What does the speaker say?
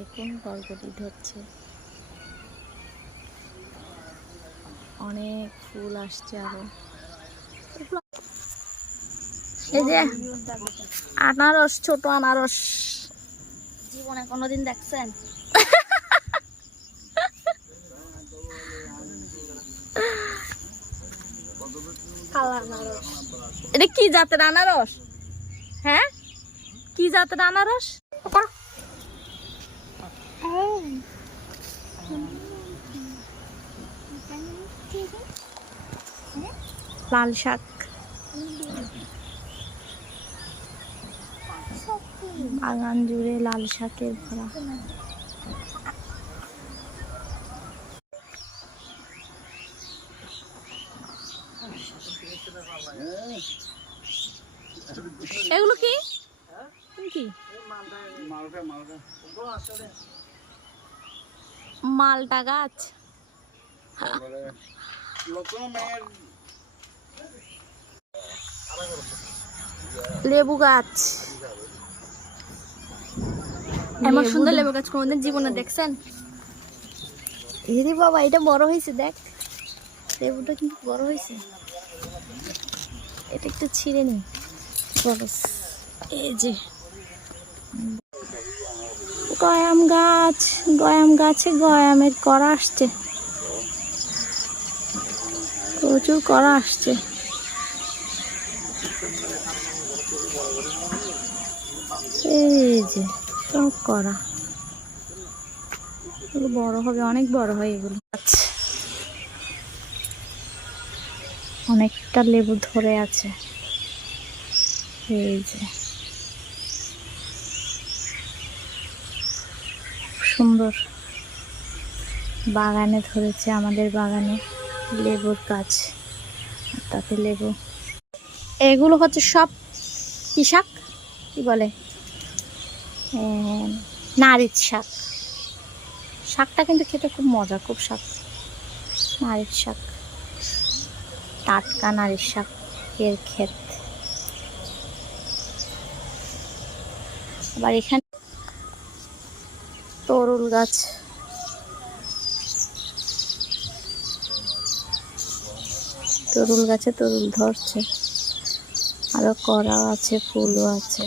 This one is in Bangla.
দেখুন বরবটি ধরছে, অনেক ফুল আসছে আরো। এই যে আনারস, ছোট আনারস, জীবনে কোনোদিন দেখছেন? এটা কি জাতের আনারস? হ্যাঁ, কি জাতের আনারস? লাল শাক, বাগান জুড়ে লাল শাকের ভরা। এগুলো কি কি? মালটা গাছ, লেবু গাছ। এমন সুন্দর লেবু গাছ কোনোদিন জীবনে দেখছেন? এরে বাবা, এটা বড় হয়েছে, দেখ লেবুটা কিন্তু বড় হয়েছে। এটা একটু ছিঁড়ে নি। এই যে গয়াম গাছ, গয়াম গাছে গয়ামের করা আসছে, প্রচুর করা আসছে। এই যে সব করা, এগুলো বড় হবে, অনেক বড় হয় এগুলো। অনেকটা লেবু ধরে আছে, এই যে সুন্দর বাগানে ধরেছে, আমাদের বাগানে লেবুর গাছ, তাতে লেবু। এগুলো হচ্ছে সব কি শাক, কি বলে, নারিচ শাক। শাকটা কিন্তু খেতে খুব মজা, খুব শাক, নারিচ শাক, টাটকা নারিচ শাক এর ক্ষেত। আবার এখানে তরুল গাছ, তরুল গাছে তরুল ধরছে, আরো করাও আছে, ফুলও আছে।